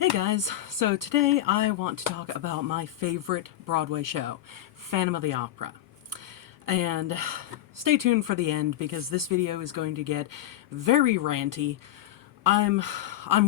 Hey guys, so today I want to talk about my favorite Broadway show, Phantom of the Opera. And stay tuned for the end because this video is going to get very ranty. I'm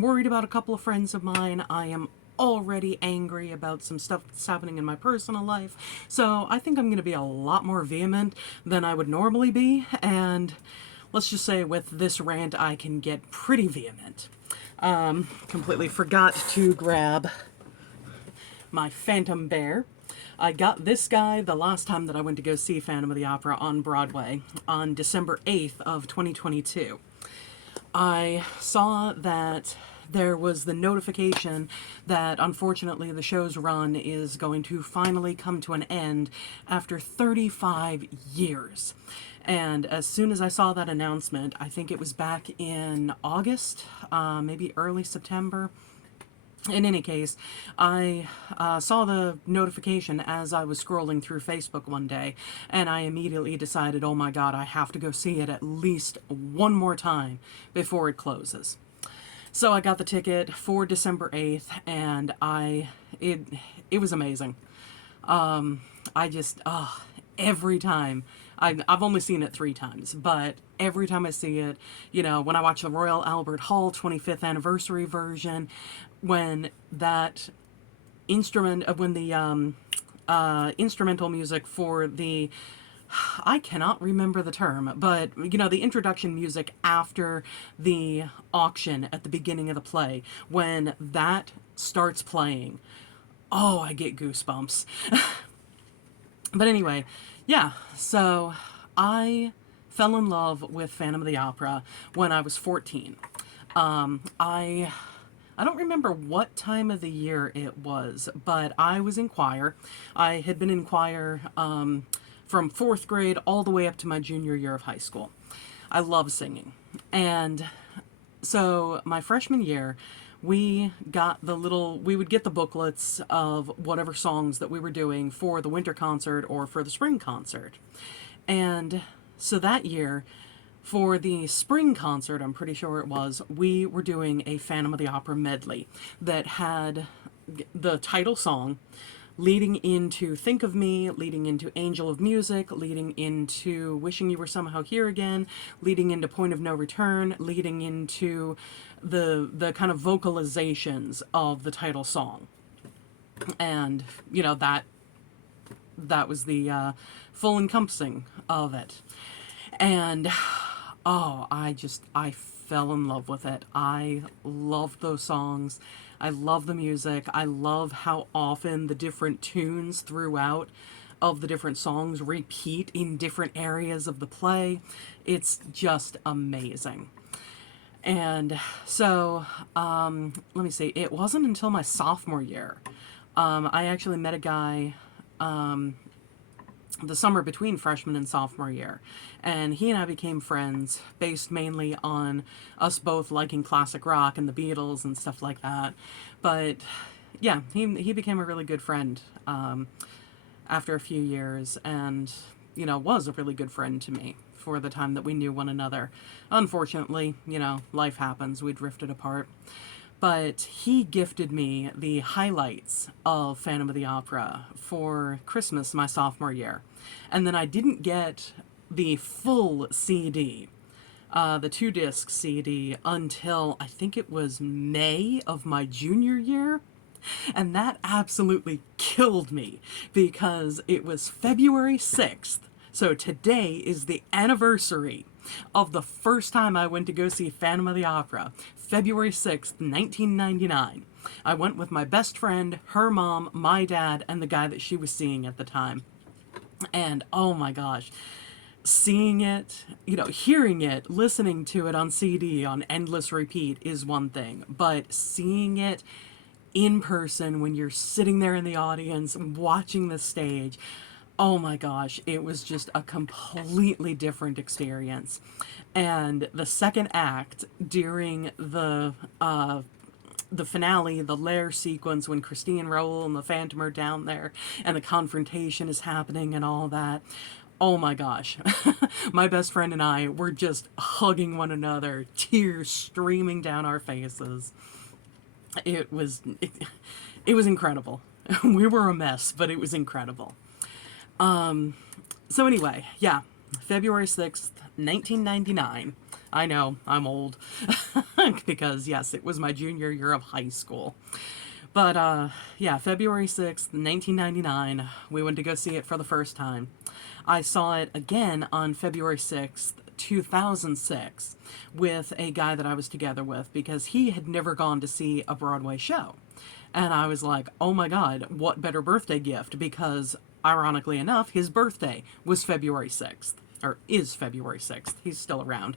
worried about a couple of friends of mine. I am already angry about some stuff that's happening in my personal life. So I think I'm going to be a lot more vehement than I would normally be, and let's just say with this rant I can get pretty vehement. Completely forgot to grab my Phantom Bear. I got this guy the last time that I went to go see Phantom of the Opera on Broadway on December 8th of 2022. I saw that there was the notification that unfortunately the show's run is going to finally come to an end after 35 years. And as soon as I saw that announcement, I think it was back in August, maybe early September. In any case, I saw the notification as I was scrolling through Facebook one day, and I immediately decided, oh my god, I have to go see it at least one more time before it closes. So I got the ticket for December 8th, and it was amazing. Every time, I've only seen it 3 times, but every time I see it, when I watch the Royal Albert Hall 25th anniversary version, when that when the instrumental music for the, I cannot remember the term, but the introduction music after the auction at the beginning of the play, when that starts playing, oh, I get goosebumps. But anyway, yeah, so I fell in love with Phantom of the Opera when I was 14. I don't remember what time of the year it was, but I was in choir. I had been in choir from 4th grade all the way up to my junior year of high school. I love singing. And so my freshman year, we would get the booklets of whatever songs that we were doing for the winter concert or for the spring concert. And so that year, for the spring concert, I'm pretty sure it was, we were doing a Phantom of the Opera medley that had the title song leading into Think of Me, leading into Angel of Music, leading into Wishing You Were Somehow Here Again, leading into Point of No Return, leading into the kind of vocalizations of the title song. And, that was the full encompassing of it. And, oh, I fell in love with it. I loved those songs. I love the music. I love how often the different tunes throughout of the different songs repeat in different areas of the play. It's just amazing. And so, let me see, it wasn't until my sophomore year. I actually met a guy the summer between freshman and sophomore year, and he and I became friends based mainly on us both liking classic rock and the Beatles and stuff like that. But yeah, he became a really good friend after a few years, and was a really good friend to me for the time that we knew one another. Unfortunately, life happens, we drifted apart. But he gifted me the highlights of Phantom of the Opera for Christmas my sophomore year. And then I didn't get the full CD, the 2-disc CD, until I think it was May of my junior year. And that absolutely killed me because it was February 6th. So today is the anniversary of the first time I went to go see Phantom of the Opera, February 6th, 1999. I went with my best friend, her mom, my dad, and the guy that she was seeing at the time. And oh my gosh, seeing it, hearing it, listening to it on CD on endless repeat is one thing, but seeing it in person when you're sitting there in the audience watching the stage, oh my gosh, it was just a completely different experience. And the second act, during the finale, the lair sequence, when Christine Rowell and the Phantom are down there and the confrontation is happening and all that, oh my gosh. My best friend and I were just hugging one another, tears streaming down our faces. It was incredible. We were a mess, but it was incredible. So anyway, yeah, February 6th, 1999. I know, I'm old. Because, yes, it was my junior year of high school. But, yeah, February 6th, 1999, we went to go see it for the first time. I saw it again on February 6th, 2006, with a guy that I was together with because he had never gone to see a Broadway show. And I was like, oh my God, what better birthday gift? Because, ironically enough, his birthday was February 6th, or is February 6th. He's still around.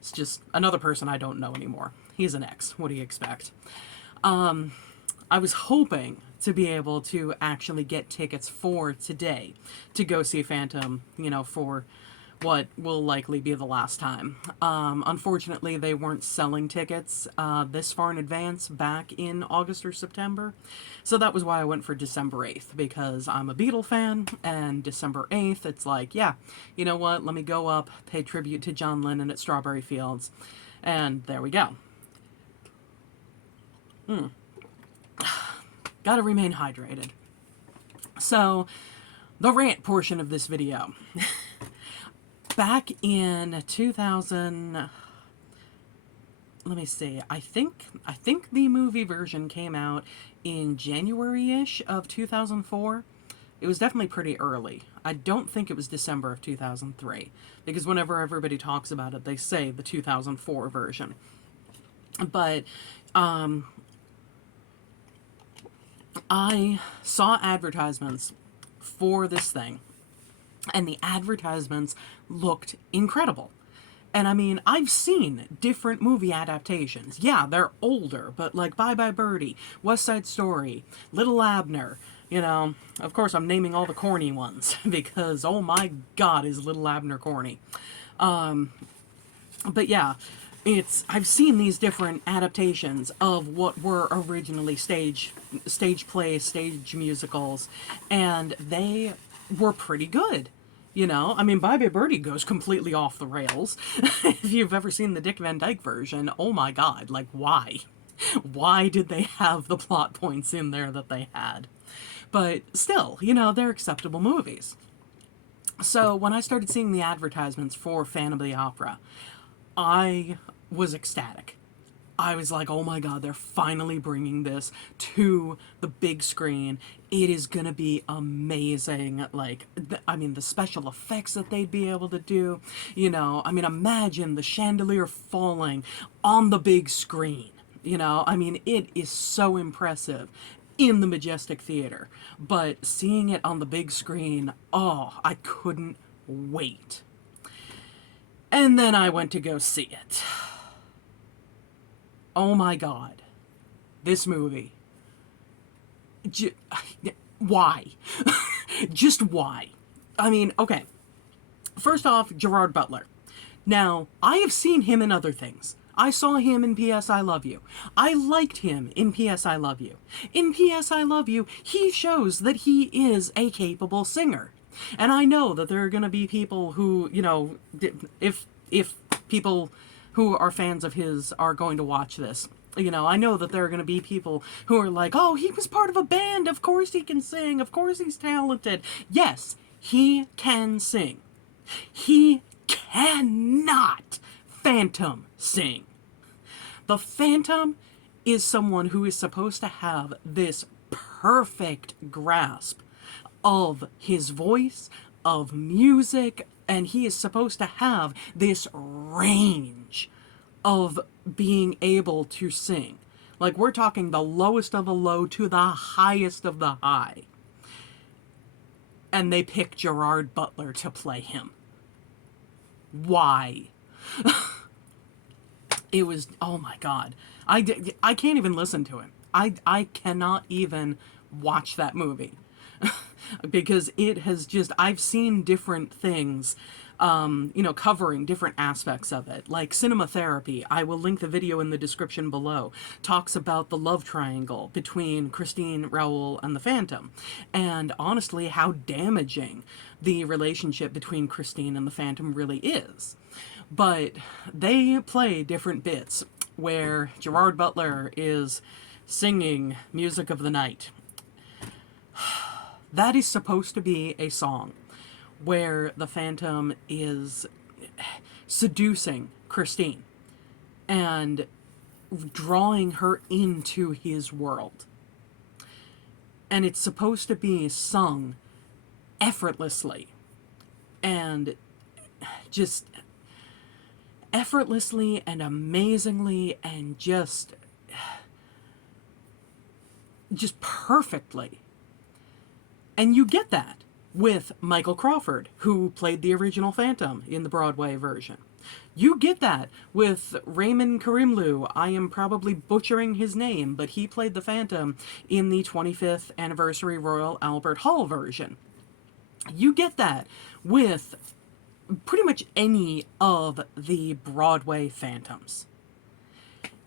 It's just another person I don't know anymore. He's an ex. What do you expect? I was hoping to be able to actually get tickets for today to go see Phantom, for what will likely be the last time. Unfortunately, they weren't selling tickets this far in advance back in August or September. So that was why I went for December 8th, because I'm a Beatle fan, and December 8th, it's like, yeah, you know what, let me go up, pay tribute to John Lennon at Strawberry Fields, and there we go. Gotta remain hydrated. So, the rant portion of this video. Back in 2000, let me see, I think the movie version came out in January-ish of 2004. It was definitely pretty early. I don't think it was December of 2003, because whenever everybody talks about it, they say the 2004 version. But, I saw advertisements for this thing, and the advertisements looked incredible. And I mean, I've seen different movie adaptations. Yeah, they're older, but like Bye Bye Birdie, West Side Story, Little Abner, of course I'm naming all the corny ones because oh my God, is Little Abner corny. But yeah, I've seen these different adaptations of what were originally stage plays, stage musicals, and they were pretty good. I mean, Bye Bye Birdie goes completely off the rails. If you've ever seen the Dick Van Dyke version, oh my God, like why? Why did they have the plot points in there that they had? But still, they're acceptable movies. So when I started seeing the advertisements for Phantom of the Opera, I was ecstatic. I was like, oh my God, they're finally bringing this to the big screen. It is going to be amazing. Like, I mean, the special effects that they'd be able to do, I mean, imagine the chandelier falling on the big screen. I mean, it is so impressive in the Majestic Theater. But seeing it on the big screen, oh, I couldn't wait. And then I went to go see it. Oh my God. This movie. Why? Just why? I mean, okay. First off, Gerard Butler. Now, I have seen him in other things. I saw him in P.S. I Love You. I liked him in P.S. I Love You. In P.S. I Love You, he shows that he is a capable singer. And I know that there are going to be people who, if people who are fans of his are going to watch this, I know that there are going to be people who are like, oh, he was part of a band, of course he can sing, of course he's talented. Yes, he can sing. He cannot phantom sing. The Phantom is someone who is supposed to have this perfect grasp of his voice, of music, and he is supposed to have this range of being able to sing. Like, we're talking the lowest of the low to the highest of the high. And they pick Gerard Butler to play him. Why? It was, oh my God. I can't even listen to him. I cannot even watch that movie. Because it has just, I've seen different things, covering different aspects of it. Like Cinema Therapy, I will link the video in the description below, talks about the love triangle between Christine, Raoul, and the Phantom. And honestly, how damaging the relationship between Christine and the Phantom really is. But they play different bits where Gerard Butler is singing Music of the Night. That is supposed to be a song where the Phantom is seducing Christine and drawing her into his world. And it's supposed to be sung effortlessly and just effortlessly and amazingly and just perfectly. And you get that with Michael Crawford, who played the original Phantom in the Broadway version. You get that with Raymond Karimloo. I am probably butchering his name, but he played the Phantom in the 25th Anniversary Royal Albert Hall version. You get that with pretty much any of the Broadway Phantoms.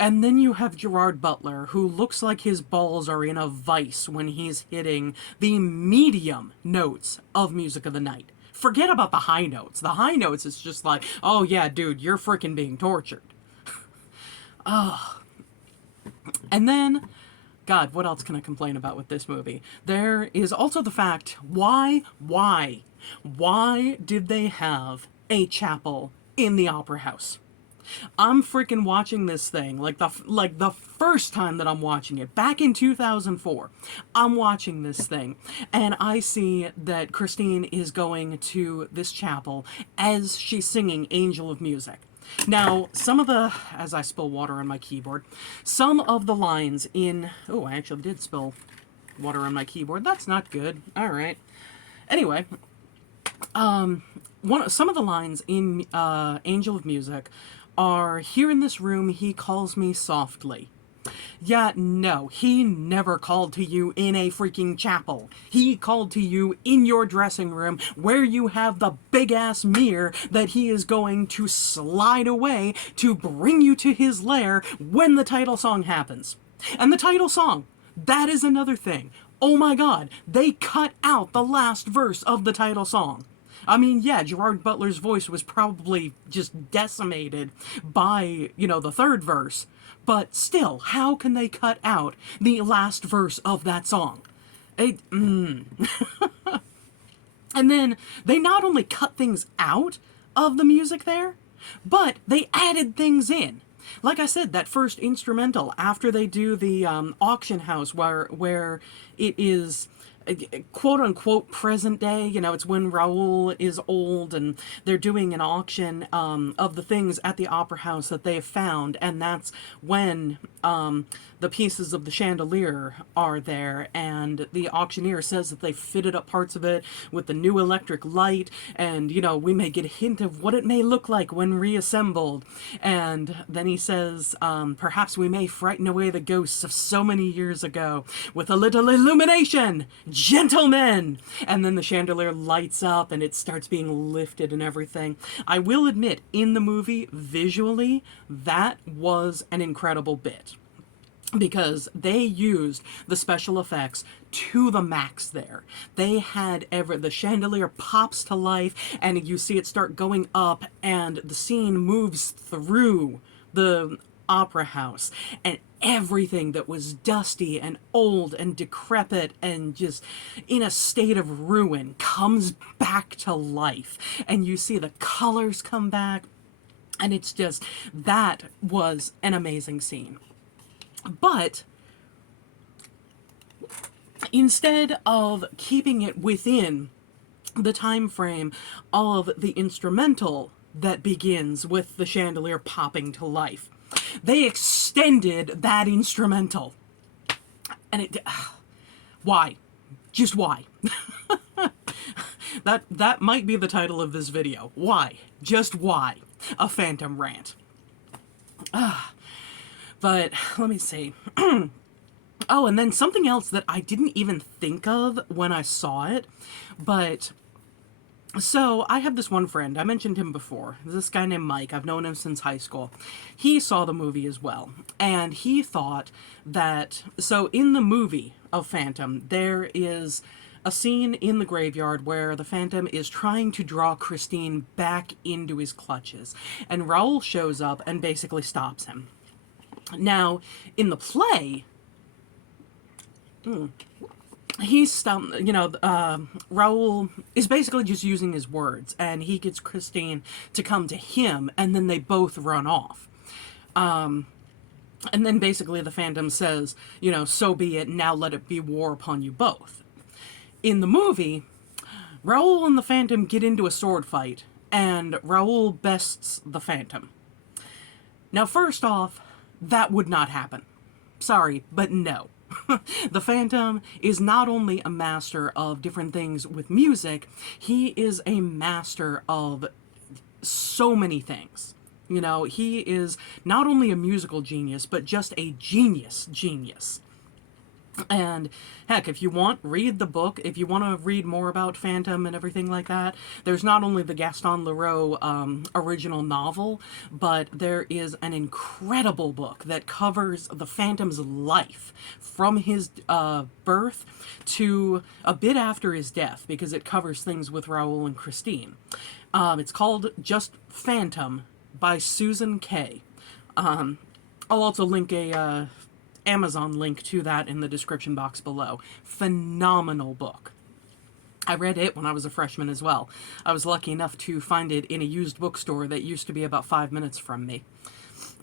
And then you have Gerard Butler, who looks like his balls are in a vice when he's hitting the medium notes of Music of the Night. Forget about the high notes. The high notes is just like, oh yeah, dude, you're freaking being tortured. And then, God, what else can I complain about with this movie? There is also the fact, why did they have a chapel in the Opera House? I'm freaking watching this thing, like the first time that I'm watching it, back in 2004, I'm watching this thing, and I see that Christine is going to this chapel as she's singing Angel of Music. Now, some of the, as I spill water on my keyboard, some of the lines in, oh, I actually did spill water on my keyboard, that's not good, alright. Anyway, some of the lines in Angel of Music are, here in this room he calls me softly. Yeah, no, he never called to you in a freaking chapel. He called to you in your dressing room where you have the big-ass mirror that he is going to slide away to bring you to his lair when the title song happens. And the title song, that is another thing. Oh my god, they cut out the last verse of the title song. I mean, yeah, Gerard Butler's voice was probably just decimated by, the third verse. But still, how can they cut out the last verse of that song? And then they not only cut things out of the music there, but they added things in. Like I said, that first instrumental, after they do the auction house where it is quote-unquote present day, it's when Raoul is old and they're doing an auction of the things at the opera house that they have found, and that's when the pieces of the chandelier are there, and the auctioneer says that they fitted up parts of it with the new electric light, and we may get a hint of what it may look like when reassembled, and then he says perhaps we may frighten away the ghosts of so many years ago with a little illumination, gentlemen! And then the chandelier lights up and it starts being lifted and everything. I will admit, in the movie, visually, that was an incredible bit, because they used the special effects to the max there. They had the chandelier pops to life and you see it start going up and the scene moves through the opera house, and everything that was dusty and old and decrepit and just in a state of ruin comes back to life, and you see the colors come back, and it's just, that was an amazing scene. But instead of keeping it within the time frame of the instrumental that begins with the chandelier popping to life, they extended that instrumental. And why? Just why? That might be the title of this video. Why? Just why? A Phantom rant. But let me see. Oh, and then something else that I didn't even think of when I saw it, but so I have this one friend, I mentioned him before, this guy named Mike. I've known him since high school. He saw the movie as well, and he thought that, so in the movie of Phantom, there is a scene in the graveyard where the Phantom is trying to draw Christine back into his clutches, and Raoul shows up and basically stops him. Now, in the play, Raul is basically just using his words, and he gets Christine to come to him, and then they both run off. And then basically the Phantom says, so be it, now let it be war upon you both. In the movie, Raul and the Phantom get into a sword fight, and Raul bests the Phantom. Now, first off, that would not happen. Sorry, but no. The Phantom is not only a master of different things with music, he is a master of so many things. He is not only a musical genius, but just a genius. And heck, if you want, read the book. If you want to read more about Phantom and everything like that, there's not only the Gaston Leroux original novel, but there is an incredible book that covers the Phantom's life from his birth to a bit after his death, because it covers things with Raoul and Christine. It's called just Phantom by Susan Kay. I'll also link a Amazon link to that in the description box below. Phenomenal book. I read it when I was a freshman as well. I was lucky enough to find it in a used bookstore that used to be about 5 minutes from me.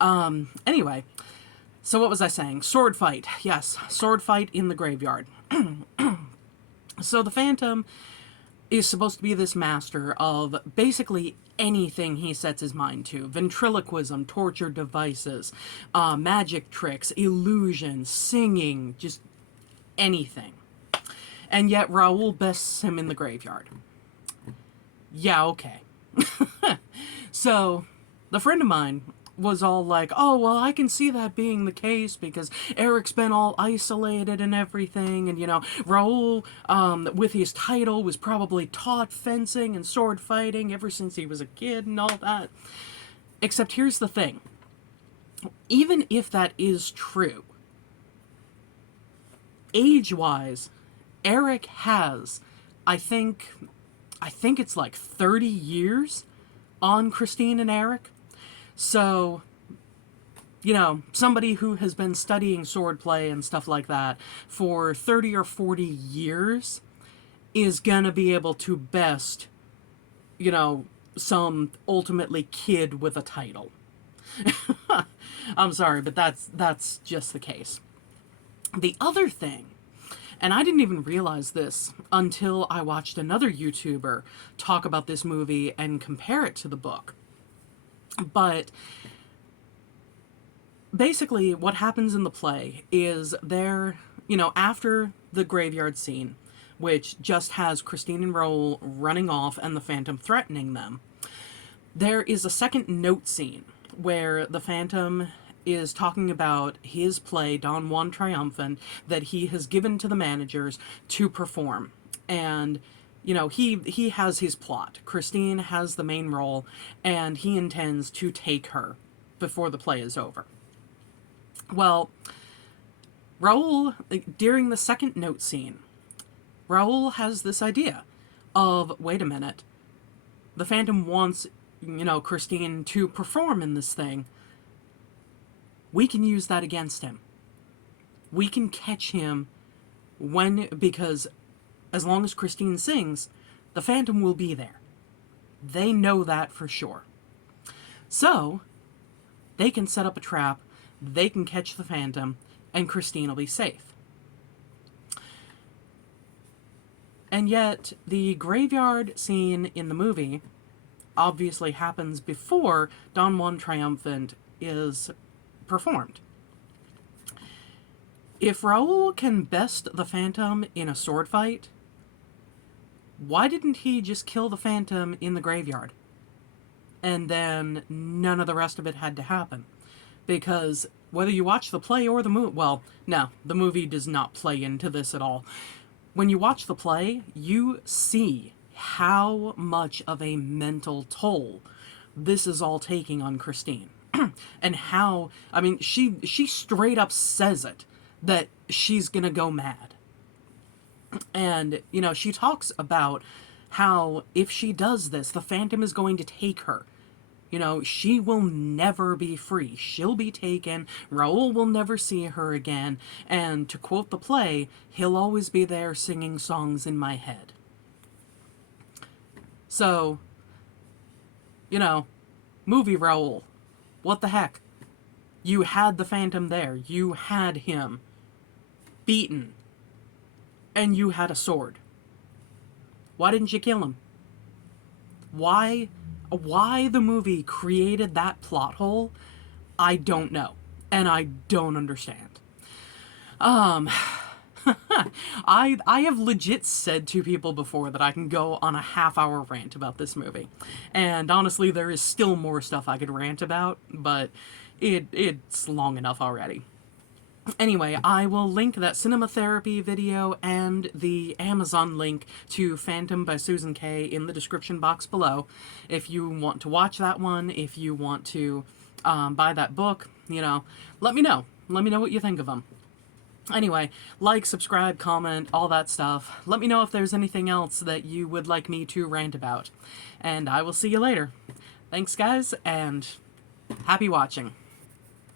Anyway, so what was I saying? Sword fight. Yes, sword fight in the graveyard. So the Phantom is supposed to be this master of basically anything he sets his mind to. Ventriloquism, torture devices, magic tricks, illusion, singing, just anything. And yet Raoul bests him in the graveyard. Yeah, okay. So, the friend of mine was all like, oh, well, I can see that being the case because Eric's been all isolated and everything, and, Raoul, with his title, was probably taught fencing and sword fighting ever since he was a kid and all that. Except here's the thing. Even if that is true, age-wise, Eric has, I think it's like 30 years on Christine and Eric. So, somebody who has been studying swordplay and stuff like that for 30 or 40 years is gonna be able to best, some ultimately kid with a title. I'm sorry, but that's just the case. The other thing, and I didn't even realize this until I watched another YouTuber talk about this movie and compare it to the book. But basically what happens in the play is after the graveyard scene, which just has Christine and Raoul running off and the Phantom threatening them, there is a second note scene where the Phantom is talking about his play, Don Juan Triumphant, that he has given to the managers to perform. And he has his plot. Christine has the main role, and he intends to take her before the play is over. Well, Raoul, during the second note scene, Raoul has this idea of, wait a minute, the Phantom wants, Christine to perform in this thing. We can use that against him. We can catch him because as long as Christine sings, the Phantom will be there. They know that for sure. So, they can set up a trap, they can catch the Phantom, and Christine will be safe. And yet, the graveyard scene in the movie obviously happens before Don Juan Triumphant is performed. If Raoul can best the Phantom in a sword fight, why didn't he just kill the Phantom in the graveyard? And then none of the rest of it had to happen. Because whether you watch the play or the movie, well, no, the movie does not play into this at all. When you watch the play, you see how much of a mental toll this is all taking on Christine. And how, she straight up says it, that she's gonna go mad. And, she talks about how if she does this, the Phantom is going to take her. You know, she will never be free. She'll be taken. Raoul will never see her again. And to quote the play, he'll always be there singing songs in my head. So, you know, movie Raoul. What the heck? You had the Phantom there. You had him beaten. And you had a sword. Why didn't you kill him? Why the movie created that plot hole, I don't know. And I don't understand. I have legit said to people before that I can go on a half-hour rant about this movie. And honestly, there is still more stuff I could rant about, but it's long enough already. Anyway, I will link that Cinema Therapy video and the Amazon link to Phantom by Susan Kay in the description box below. If you want to watch that one, if you want to buy that book, you know, let me know. Let me know what you think of them. Anyway, like, subscribe, comment, all that stuff. Let me know if there's anything else that you would like me to rant about. And I will see you later. Thanks, guys, and happy watching.